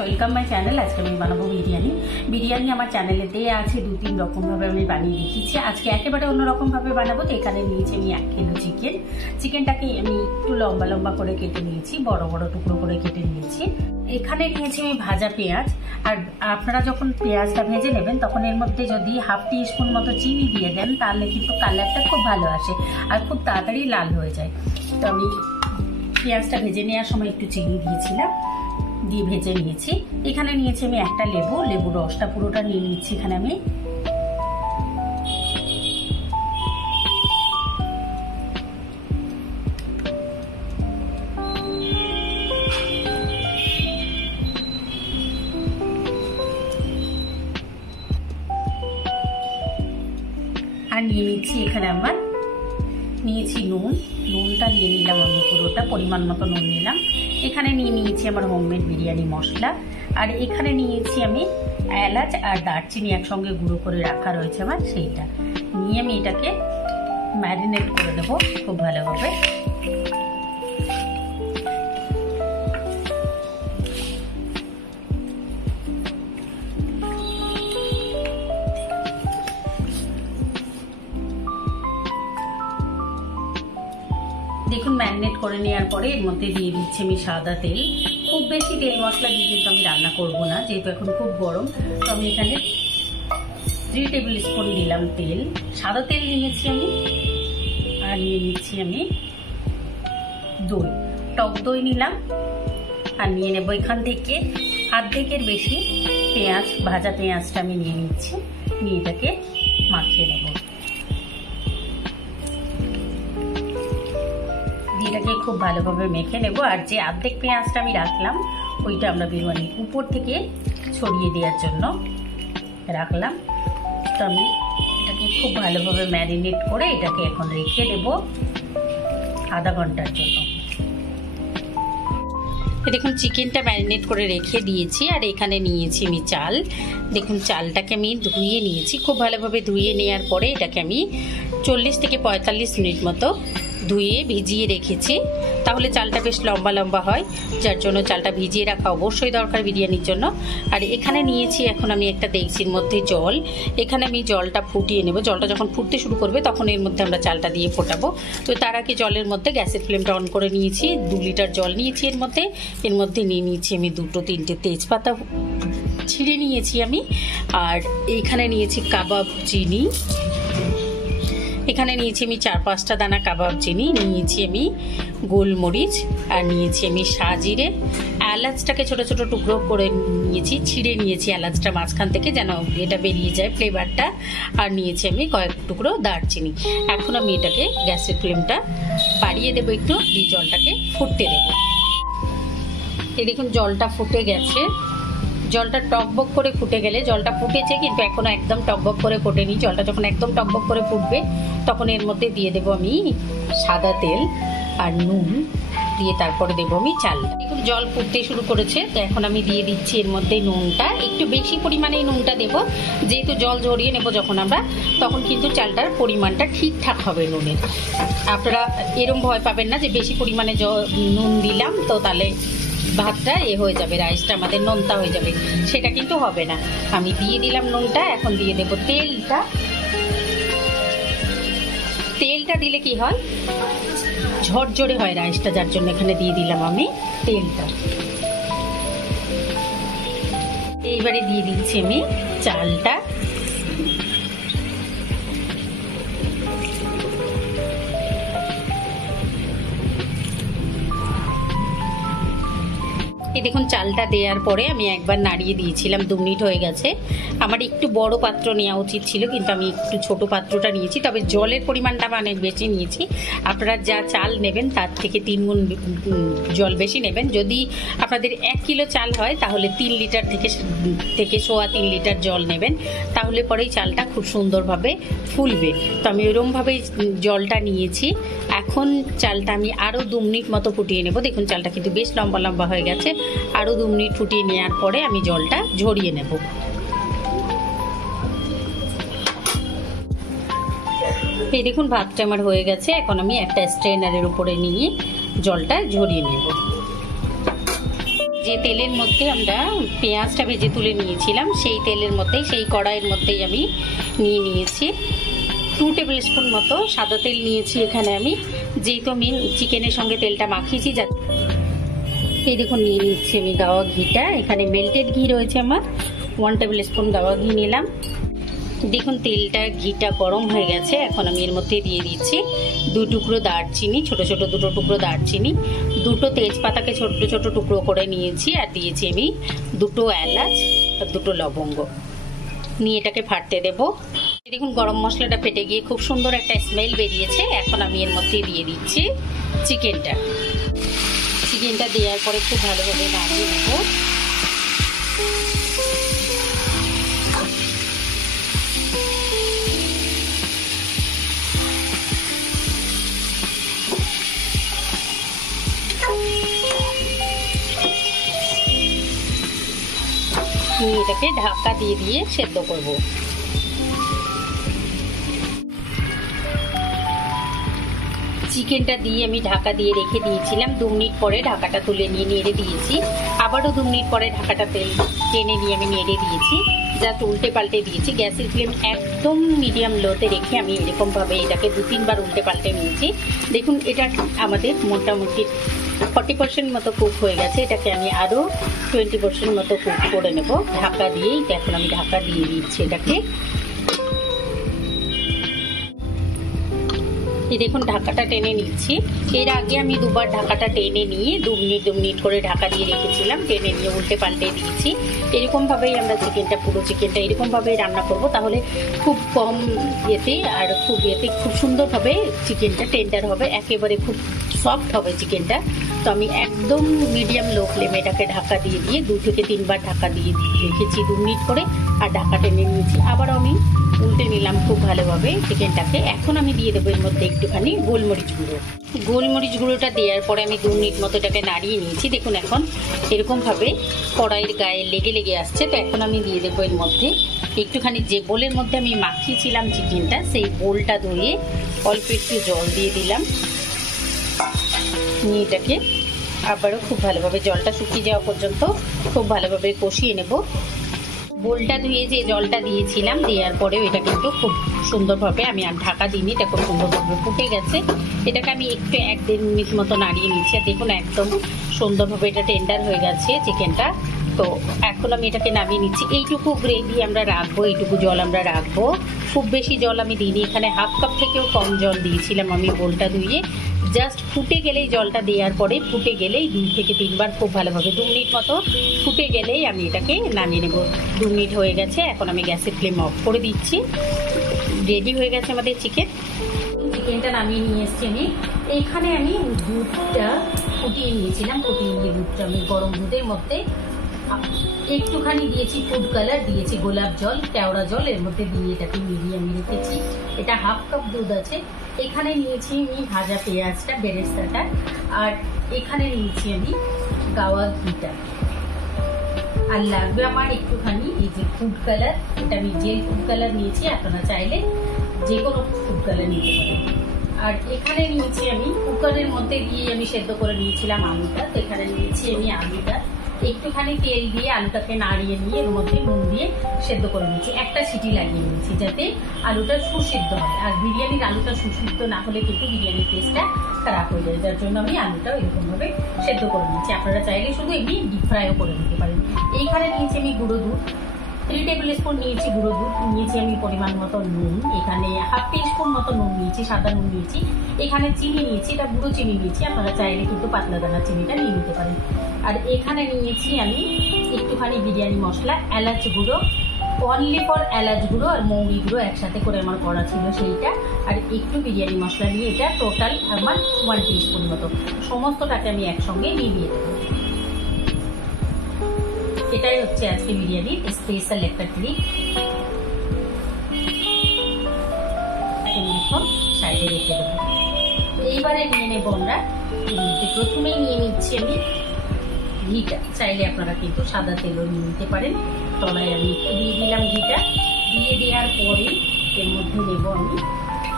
Welcome my channel. আজকে আমি বানাবো বিরিয়ানি। আমার চ্যানেলে দেয়া আছে 2-3 রকমভাবে আমি বানিয়ে দেখিয়েছি। আজকে একেবারে অন্যরকমভাবে বানাবো। তো এখানে নিয়েছি আমি 1 কিলো চিকেনটাকে আমি একটু লম্বা লম্বা করে কেটে নিয়েছি, বড় বড় টুকরো করে কেটে নিয়েছি। এখানে নিয়েছি আমি ভাজা পেঁয়াজ। আর আপনারা যখন পেঁয়াজটা ভেজে নেবেন তখন এর মধ্যে যদি 1/2 টিস্পুন মতো চিনি দিয়ে দেন তাহলে কিন্তু কালারটা খুব ভালো আসে আর খুব তাড়াতাড়ি লাল হয়ে যায়। তো আমি পেঁয়াজটা ভেজে নেওয়ার সময় একটু চিনি দিয়েছিলাম, দিয়ে ভেজে নিয়েছি। এখানে নিয়েছি আমি একটা লেবুর রসটা পুরোটা নিয়ে নিচ্ছি এখানে আমি। আর নিয়ে নিচ্ছি এখানে আমার নিয়েছি নুনটা নিয়ে নিলাম আমি পুরোটা, পরিমাণ মতো নুন নিলাম। এখানে নিয়ে নিয়েছি আমার হোমমেড বিরিয়ানি মশলা। আর এখানে নিয়েছি আমি এলাচ আর দারচিনি একসঙ্গে গুঁড়ো করে রাখা রয়েছে আমার, সেইটা নিয়ে আমি এটাকে ম্যারিনেট করে দেবো খুব ভালোভাবে। দেখুন ম্যারিনেট করে নেওয়ার পরে এর মধ্যে দিয়ে দিচ্ছি আমি সাদা তেল। খুব বেশি তেল মশলা দিয়ে কিন্তু আমি রান্না করব না, যেহেতু এখন খুব গরম। তো আমি এখানে 3 টেবিল স্পুন দিলাম তেল, সাদা তেল নিয়েছি আমি। আর নিয়ে নিচ্ছি আমি টক দই নিলাম। আর নিয়ে নেবো এখান থেকে অর্ধেকের বেশি পেঁয়াজ, ভাজা পেঁয়াজটা আমি নিয়ে নিচ্ছি, নিয়ে এটাকে মাখিয়ে নেব। এটাকে খুব ভালোভাবে মেখে নেব। আর যে অর্ধেক পেঁয়াজটা আমি রাখলাম ওইটা আমরা বিরিয়ানির উপর থেকে ছড়িয়ে দেওয়ার জন্য রাখলাম। তো আমি এটাকে খুব ভালোভাবে ম্যারিনেট করে এটাকে এখন রেখে দেব আধা ঘন্টার জন্য। দেখুন চিকেনটা ম্যারিনেট করে রেখে দিয়েছি। আর এখানে নিয়েছি আমি চাল। দেখুন চালটাকে আমি ধুয়ে নিয়েছি, খুব ভালোভাবে ধুয়ে নেওয়ার পরে এটাকে আমি 40 থেকে 45 মিনিট মতো ধুয়ে ভিজিয়ে রেখেছি। তাহলে চালটা বেশ লম্বা লম্বা হয়, যার জন্য চালটা ভিজিয়ে রাখা অবশ্যই দরকার বিরিয়ানির জন্য। আর এখানে নিয়েছি এখন আমি একটা ডেকচির মধ্যে জল। এখানে আমি জলটা ফুটিয়ে নেব। জলটা যখন ফুটতে শুরু করবে তখন এর মধ্যে আমরা চালটা দিয়ে ফোটাবো। তো তার আগে জলের মধ্যে গ্যাসের ফ্লেমটা অন করে নিয়েছি। 2 লিটার জল নিয়েছি এর মধ্যে নিয়ে নিয়েছি আমি 2-3টে তেজপাতা ছিঁড়ে নিয়েছি আমি। আর এইখানে নিয়েছি কাবাব চিনি। এখানে নিয়েছি আমি 4-5টা দানা কাবাব চিনি, নিয়েছি আমি গোলমরিচ, আর নিয়েছি আমি সাজিরে। এলাচটাকে ছোট ছোট টুকরো করে নিয়েছি, ছিঁড়ে নিয়েছি এলাচটা মাঝখান থেকে যেন এটা বেরিয়ে যায় ফ্লেভারটা। আর নিয়েছি আমি কয়েক টুকরো দারচিনি। এখন আমি এটাকে গ্যাসের ফ্লেমটা বাড়িয়ে দেবো একটু, দিয়ে জলটাকে ফুটতে দেবো। এই দেখুন জলটা ফুটে গেছে। জলটা টকবক করে ফুটে গেলে, জলটা ফুটেছে কিন্তু এখনো একদম টকবক করে ফোটেনি। জলটা যখন একদম টকবক করে ফুটবে তখন এর মধ্যে দিয়ে দেবো আমি সাদা তেল আর নুন, দিয়ে তারপরে দেবো আমি চালটা। দেখুন জল ফুটতে শুরু করেছে। তো এখন আমি দিয়ে দিচ্ছি এর মধ্যে নুনটা, একটু বেশি পরিমাণে নুনটা দেবো, যেহেতু জল ঝরিয়ে নেবো যখন আমরা, তখন কিন্তু চালটার পরিমাণটা ঠিকঠাক হবে নুনের। আপনারা এরম ভয় পাবেন না যে বেশি পরিমাণে নুন দিলাম তো তাহলে ভাতটা হয়ে যাবে, রাইসটা আমাদের নোনতা হয়ে যাবে, সেটা কিন্তু হবে না। আমি দিয়ে দিলাম নুনটা। এখন দিয়ে দেবো তেলটা দিলে কি হয়, ঝরঝরে হয় রাইসটা, যার জন্য এখানে দিয়ে দিলাম আমি তেলটা। এইবারে দিয়ে দিচ্ছি আমি চালটা। এই দেখুন চালটা দেওয়ার পরে আমি একবার নাড়িয়ে দিয়েছিলাম, 2 মিনিট হয়ে গেছে। আমার একটু বড় পাত্র নেওয়া উচিত ছিল কিন্তু আমি একটু ছোট পাত্রটা নিয়েছি, তবে জলের পরিমাণটা অনেক বেশি নিয়েছি। আপনারা যা চাল নেবেন তার থেকে 3 গুণ জল বেশি নেবেন। যদি আপনাদের 1 কিলো চাল হয় তাহলে 3 লিটার থেকে 3.25 লিটার জল নেবেন, তাহলে পরেই চালটা খুব সুন্দরভাবে ফুলবে। তো আমি ওরমভাবেই জলটা নিয়েছি। এখন চালটা আমি আরও 2 মিনিট মতো ফুটিয়ে নেব। দেখুন চালটা কিন্তু বেশ লম্বা লম্বা হয়ে গেছে। আরও 2 মিনিট ফুটিয়ে নেওয়ার পরে আমি জলটা ঝরিয়ে নেব। এই দেখুন ভাতটা আমার হয়ে গেছে। এখন আমি একটা স্ট্রেনারের উপরে নিয়ে জলটা ঝরিয়ে নেব। যে তেলের মধ্যে আমরা পেঁয়াজটা ভেজে তুলে নিয়েছিলাম সেই তেলের মধ্যেই, সেই কড়াইয়ের মধ্যেই আমি নিয়ে নিয়েছি 2 টেবিল স্পুন মতো সাদা তেল নিয়েছি এখানে আমি, যেহেতু আমি চিকেনের সঙ্গে তেলটা মাখিয়েছি। এই দেখুন নিয়ে নিচ্ছি আমি গাওয়া ঘিটা, এখানে মেল্টেড ঘি রয়েছে আমার, 1 টেবিল স্পুন গাওয়া ঘি নিলাম। দেখুন তেলটা ঘিটা গরম হয়ে গেছে, এখন আমি এর মধ্যে দিয়ে দিচ্ছি 2 টুকরো দারচিনি, ছোট ছোট 2 টুকরো দারচিনি, 2টো তেজপাতাকে ছোট ছোট টুকরো করে নিয়েছি, আর দিয়েছি আমি 2টো এলাচ আর 2টো লবঙ্গ, নিয়ে এটাকে ফাটতে দেবো। দেখুন গরম মশলাটা ফেটে গিয়ে খুব সুন্দর একটা স্মেল বেরিয়েছে। এখন আমি এর মধ্যে দিয়ে দিচ্ছি চিকেনটা দেওয়ার পরে খুব ভালোভাবে নাড়িয়ে নেব। এটাকে ঢাকা দিয়ে দিয়ে সেদ্ধ করব। চিকেনটা দিয়ে আমি ঢাকা দিয়ে রেখে দিয়েছিলাম, 2 মিনিট পরে ঢাকাটা তুলে নিয়ে নেড়ে দিয়েছি, আবারও 2 মিনিট পরে ঢাকাটা টেনে নিয়ে আমি নেড়ে দিয়েছি, জাস্ট উল্টে পাল্টে দিয়েছি। গ্যাসের ফ্লেম একদম মিডিয়াম লোতে রেখে আমি এরকমভাবে এটাকে 2-3 বার উল্টে পাল্টে নিয়েছি। দেখুন এটা আমাদের মোটামুটি 40% মতো কুক হয়ে গেছে, এটাকে আমি আরও 20% মতো কুক করে নেব ঢাকা দিয়েই। এখন আমি ঢাকা দিয়ে দিচ্ছি এটাকে। দেখুন ঢাকাটা টেনে নিচ্ছি, এর আগে আমি 2 বার ঢাকাটা টেনে নিয়ে 2 মিনিট করে ঢাকা দিয়ে রেখেছিলাম, টেনে নিয়ে উল্টে পাল্টে দিয়েছি। এরকমভাবেই আমরা পুরো চিকেনটা এরকমভাবেই রান্না করব, তাহলে খুব কম ইয়েতে আর খুব সুন্দরভাবে চিকেনটা টেন্ডার হবে, একেবারে খুব সফট হবে চিকেনটা। তো আমি একদম মিডিয়াম লো ফ্লেমে এটাকে ঢাকা দিয়ে 2 থেকে 3 বার ঢাকা দিয়ে রেখেছি 2 মিনিট করে, আর ঢাকা টেনে নিয়েছি। আবার আমি উল্টে নিলাম খুব ভালোভাবে চিকেনটাকে। এখন আমি দিয়ে দেবো এর মধ্যে একটুখানি গোলমরিচ গুঁড়োটা দেওয়ার পরে আমি 2 মিনিট মতো এটাকে নাড়িয়ে নিয়েছি। দেখুন এখন এরকমভাবে কড়াইয়ের গায়ে লেগে আসছে। তো এখন আমি দিয়ে দেবো এর মধ্যে একটুখানি যে বোলের মধ্যে আমি মাখিয়েছিলাম চিকেনটা, সেই বোলটা ধুয়ে অল্প একটু জল দিয়ে দিলাম, নিয়ে এটাকে আবারও খুব ভালোভাবে জলটা শুকিয়ে যাওয়া পর্যন্ত খুব ভালোভাবে কষিয়ে নেব। বোলটা ধুয়ে যে জলটা দিয়েছিলাম, দেওয়ার পরেও এটা কিন্তু খুব সুন্দরভাবে আমি আর ঢাকা দিইনি, এটা খুব সুন্দরভাবে ফুটে গেছে। এটাকে আমি একটু 1-1.5 মিনিট মতো নাড়িয়ে নিচ্ছি, আর দেখুন একদম সুন্দরভাবে এটা টেন্ডার হয়ে গেছে চিকেনটা। তো এখন আমি এটাকে নামিয়ে নিচ্ছি। এইটুকু গ্রেভি আমরা রাখবো, এইটুকু জল আমরা রাখবো, খুব বেশি জল আমি দিইনি, এখানে হাফ কাপ থেকেও কম জল দিয়েছিলাম আমি বোলটা ধুয়ে। জাস্ট ফুটে গেলেই জলটা দেওয়ার পরে ফুটে গেলেই 2 থেকে 3 বার খুব ভালোভাবে 2 মিনিট মতো ফুটে গেলেই আমি এটাকে নামিয়ে নেব। 2 মিনিট হয়ে গেছে, এখন আমি গ্যাসের ফ্লেম অফ করে দিচ্ছি। রেডি হয়ে গেছে আমাদের চিকেনটা নামিয়ে নিয়ে এসছি আমি। এইখানে আমি দুধটা ফুটিয়ে নিয়েছিলাম, ফুটিয়ে নিয়ে দুধটা আমি গরম দুধের মধ্যে একটুখানি দিয়েছি ফুড কালার, দিয়েছি গোলাপ জল, কেওড়া জল, এর মধ্যে দিয়ে এটাকে মিলিয়ে আমি রেখেছি। এটা হাফ কাপ দুধ আছে। এখানে নিয়েছি আমি ভাজা পেঁয়াজটা, বেরেস্তাটা, আর এখানে নিয়েছি আমি গাওয়া ঘিটা, আর লাগবে আমার একটুখানি এই যে ফুড কালার, এটা আমি জেল ফুড কালার নিয়েছি, আপনারা চাইলে যে কোনো ফুড কালার নিতে পারেন। আর এখানে নিয়েছি আমি কুকারের মধ্যে দিয়ে আমি সেদ্ধ করে নিয়েছিলাম আলুটা, তো এখানে নিয়েছি আমি আলুটা একটুখানি তেল দিয়ে আলুটাকে নাড়িয়ে নিয়ে এর মধ্যে নুন দিয়ে সেদ্ধ করে নিয়েছি, একটা সিটি লাগিয়ে নিয়েছি যাতে আলুটা সুসিদ্ধ হয়। আর বিরিয়ানির আলুটা সুসিদ্ধ না হলে কিন্তু বিরিয়ানির টেস্টটা খারাপ হয়ে যায়, যার জন্য আমি আলুটাও এরকমভাবে সেদ্ধ করে নিয়েছি। আপনারা চাইলে শুধু এমনি ডিপ ফ্রাইও করে নিতে পারেন। এইখানে নিয়েছি আমি গুঁড়ো দুধ, 3 টেবিল স্পুন নিয়েছি গুঁড়ো দুধ, নিয়েছি আমি পরিমাণ মতো নুন, এখানে হাফ টিস্পুন মতো নুন নিয়েছি, সাদা নুন নিয়েছি, এখানে চিনি নিয়েছি, এটা গুঁড়ো চিনি নিয়েছি, আপনারা চাইলে কিন্তু পাতলা দানা চিনিটা নিয়ে নিতে পারেন। আর এখানে নিয়েছি আমি একটুখানি বিরিয়ানি মশলা, এলাচ গুঁড়ো, অনলি ফর এলাচ গুঁড়ো আর মৌরি গুঁড়ো একসাথে করে আমার করা ছিল সেইটা, আর একটু বিরিয়ানি মশলা নিয়ে এটা টোটাল আমার 1 টিস্পুন মতো, সমস্তটাকে আমি একসঙ্গে মিলিয়ে দেবো। এটাই হচ্ছে আজকে বিরিয়ানির স্পেশাল একটা ট্রিক। সাইডে রেখে দেবো। এইবারে নিয়ে নেব আমরা, প্রথমেই নিয়ে নিচ্ছি আমি ঘিটা, চাইলে আপনারা কিন্তু সাদা তেলও নিয়ে নিতে পারেন। তলায় আমি একটু দিয়ে দিলাম ঘিটা, দিয়ে দেওয়ার পরে এর মধ্যে নেব আমি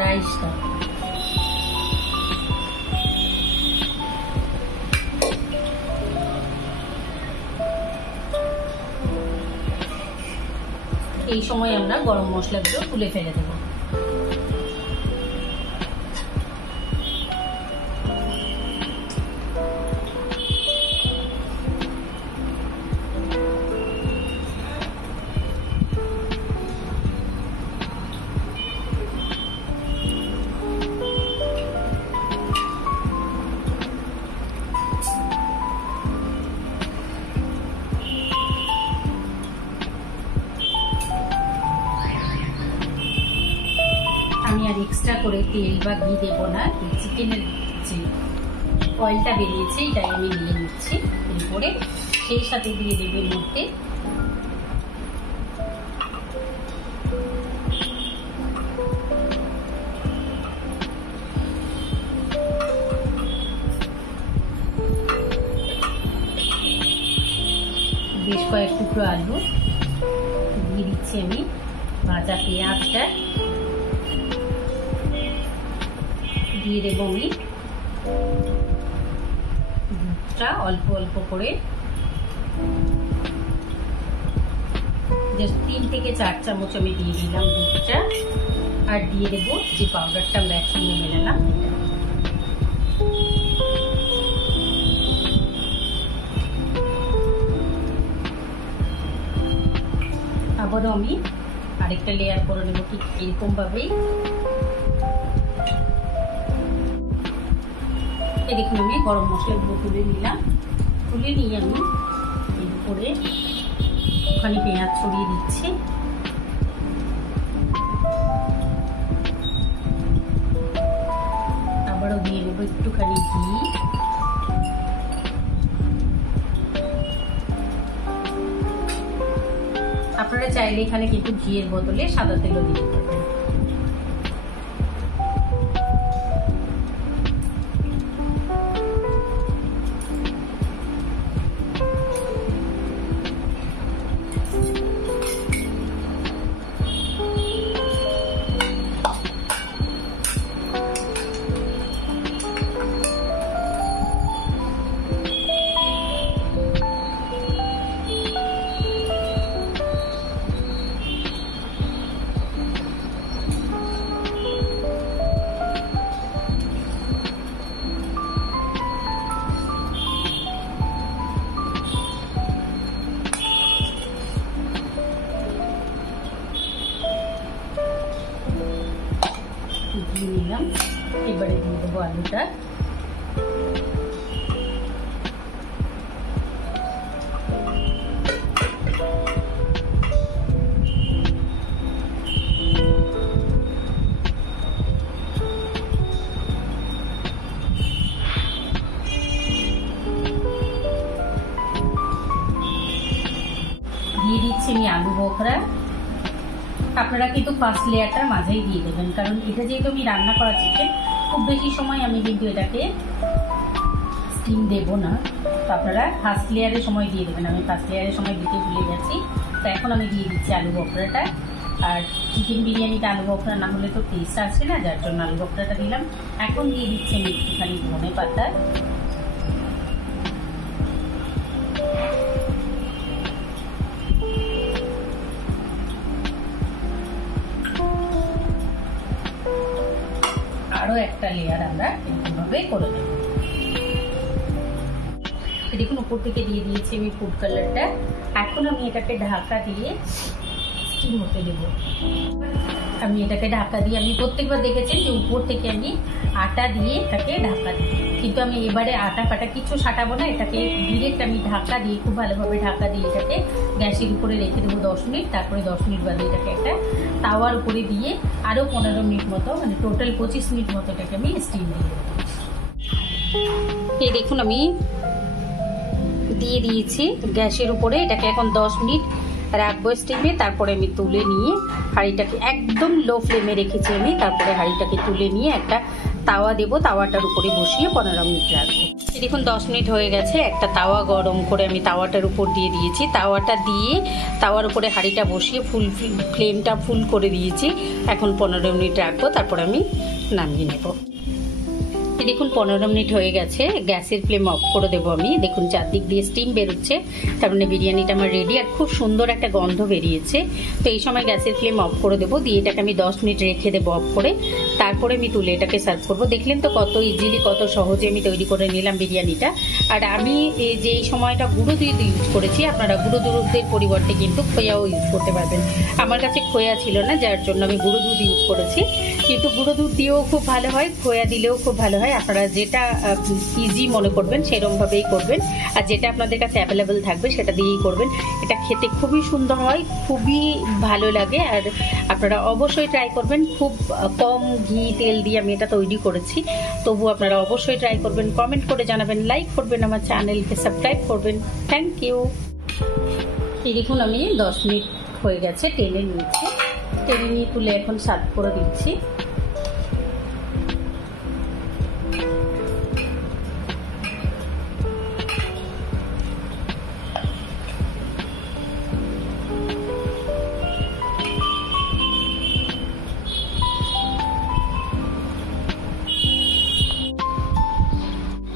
রাইসটা। এই সময় আমরা গরম মশলাগুলো তুলে ফেলে দেবো। আমি আর এক্সট্রা করে তেল বা ঘি দেবো না, চিকেনের যে অয়েলটা বেরিয়েছে এটাই আমি নিয়ে নিচ্ছি। এরপরে সেই সাথে দিয়ে দেবে মধ্যে বেশ কয়েক টুকরো আলু, দিয়ে দিচ্ছি আমি ভাজা পেঁয়াজটা, দিয়ে দেবো আমি দুধটা অল্প অল্প করে, জাস্ট 3 থেকে 4 চামচ আমি দিয়ে দিলাম দুধটা। আর দিয়ে দেবো যে পাউডারটা আমরা একসঙ্গে মেলালাম, আবারও আমি আরেকটা লেয়ার করে নেবো ঠিক এরকম ভাবেই। এই দেখুন আমি গরম মশলাগুলো তুলে নিলাম, তুলে নিয়ে আমি এর উপরে ওখানে পেঁয়াজ ছড়িয়ে দিচ্ছি। আবারও দিয়ে নেবো একটুখানি ঘি, আপনারা চাইলে এখানে কিন্তু ঘিয়ের বদলে সাদা তেলও দিতে পারবেন। দিয়ে নিলাম, এবারে দিয়ে দেবো আলুটা। দিয়ে দিচ্ছি আমি আলু বোখরা। আপনারা কিন্তু ফার্স্ট লেয়ারটার মাঝেই দিয়ে দেবেন, কারণ এটা যেহেতু আমি রান্না করা চিকেন, খুব বেশি সময় আমি কিন্তু এটাকে স্টিম দেব না, তো আপনারা ফার্স্ট লেয়ারের সময় দিয়ে দেবেন। আমি ফার্স্ট লেয়ারের সময় দিতে ভুলে গেছি, তো এখন আমি দিয়ে দিচ্ছি আলু বোখরাটা। আর চিকেন বিরিয়ানিতে আলু বোখরা না হলে তো টেস্ট আসছে না, যার জন্য আলু বোখরাটা দিলাম। এখন দিয়ে দিচ্ছি আমি একটুখানি ধনে পাতা, আরো একটা লেয়ার আমরা এরকমভাবে করে নেব। দেখুন উপর থেকে দিয়ে দিয়েছি আমি ফুড কালারটা। এখন আমি এটাকে ঢাকা দিয়ে স্টিম হতে দেব। আমি এটাকে ঢাকা দিয়ে, আমি প্রত্যেকবার দেখেছেন যে উপর থেকে আমি আটা দিয়ে এটাকে ঢাকা দিই, কিন্তু আমি এবারে আটা ফাটা কিছু সাঁটাবো না, এটাকে ডিরেক্ট আমি ঢাকা দিয়ে খুব ভালোভাবে ঢাকা দিয়ে এটাকে গ্যাসের উপরে রেখে দেবো 10 মিনিট। তারপরে 10 মিনিট বাদে এটাকে একটা তাওয়ার উপরে দিয়ে আরও 15 মিনিট মতো, মানে টোটাল 25 মিনিট মতো এটাকে আমি স্টিম দিয়ে দেবো। এই দেখুন আমি দিয়ে দিয়েছি গ্যাসের উপরে, এটাকে এখন 10 মিনিট রাখবো স্টিমে। তারপরে আমি তুলে নিয়ে হাঁড়িটাকে একদম লো ফ্লেমে রেখেছি আমি, তারপরে হাঁড়িটাকে তুলে নিয়ে একটা তাওয়া দেবো, তাওয়াটার উপরে বসিয়ে 15 মিনিট রাখবো। দেখুন 10 মিনিট হয়ে গেছে, একটা তাওয়া গরম করে আমি তাওয়াটার উপর দিয়ে দিয়েছি। তাওয়াটা দিয়ে তাওয়ার উপরে হাঁড়িটা বসিয়ে ফ্লেমটা ফুল করে দিয়েছি। এখন 15 মিনিট রাখবো, তারপর আমি নামিয়ে নেব। দেখুন 15 মিনিট হয়ে গেছে, গ্যাসের ফ্লেম অফ করে দেবো আমি। দেখুন চারদিক দিয়ে স্টিম বেরোচ্ছে, তার মানে বিরিয়ানিটা আমার রেডি, আর খুব সুন্দর একটা গন্ধ বেরিয়েছে। তো এই সময় গ্যাসের ফ্লেম অফ করে দেবো, দিয়ে এটাকে আমি 10 মিনিট রেখে দেবো অফ করে। তারপরে আমি তুলে এটাকে সার্ভ করবো। দেখলেন তো কত ইজিলি, কত সহজে আমি তৈরি করে নিলাম বিরিয়ানিটা। আর আমি যে এই সময়টা গুঁড়ো দুধ ইউজ করেছি, আপনারা গুঁড়ো দুধের পরিবর্তে কিন্তু খোয়াও ইউজ করতে পারবেন। আমার কাছে খোয়া ছিল না, যার জন্য আমি গুঁড়ো দুধ ইউজ করেছি, কিন্তু গুঁড়ো দুধ দিয়েও খুব ভালো হয়, খোয়া দিলেও খুব ভালো হয়। আপনারা যেটা ইজি মনে করবেন সেরকমভাবেই করবেন, আর যেটা আপনাদের কাছে অ্যাভেলেবেল থাকবে সেটা দিয়েই করবেন। এটা খেতে খুবই সুন্দর হয়, খুবই ভালো লাগে, আর আপনারা অবশ্যই ট্রাই করবেন। খুব কম ঘি তেল দিয়ে আমি এটা তৈরি করেছি, তবু আপনারা অবশ্যই ট্রাই করবেন। কমেন্ট করে জানাবেন, লাইক করবেন, আমার চ্যানেলকে সাবস্ক্রাইব করবেন। Thank you. এই দেখুন আমি 10 মিনিট হয়ে গেছে, টেনে নিয়েছি। টেনে নিয়ে তুলে এখন সার্ভ করে দিচ্ছি।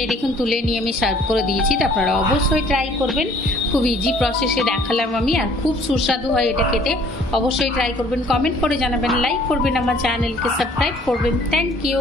এই দেখুন তুলে নিয়ে আমি সার্ভ করে দিয়েছি। তো আপনারা অবশ্যই ট্রাই করবেন, খুব ইজি প্রসেসে দেখালাম আমি, আর খুব সুস্বাদু হয় এটা খেতে। অবশ্যই ট্রাই করবেন, কমেন্ট করে জানাবেন, লাইক করবেন, আমার চ্যানেলকে সাবস্ক্রাইব করবেন। Thank you.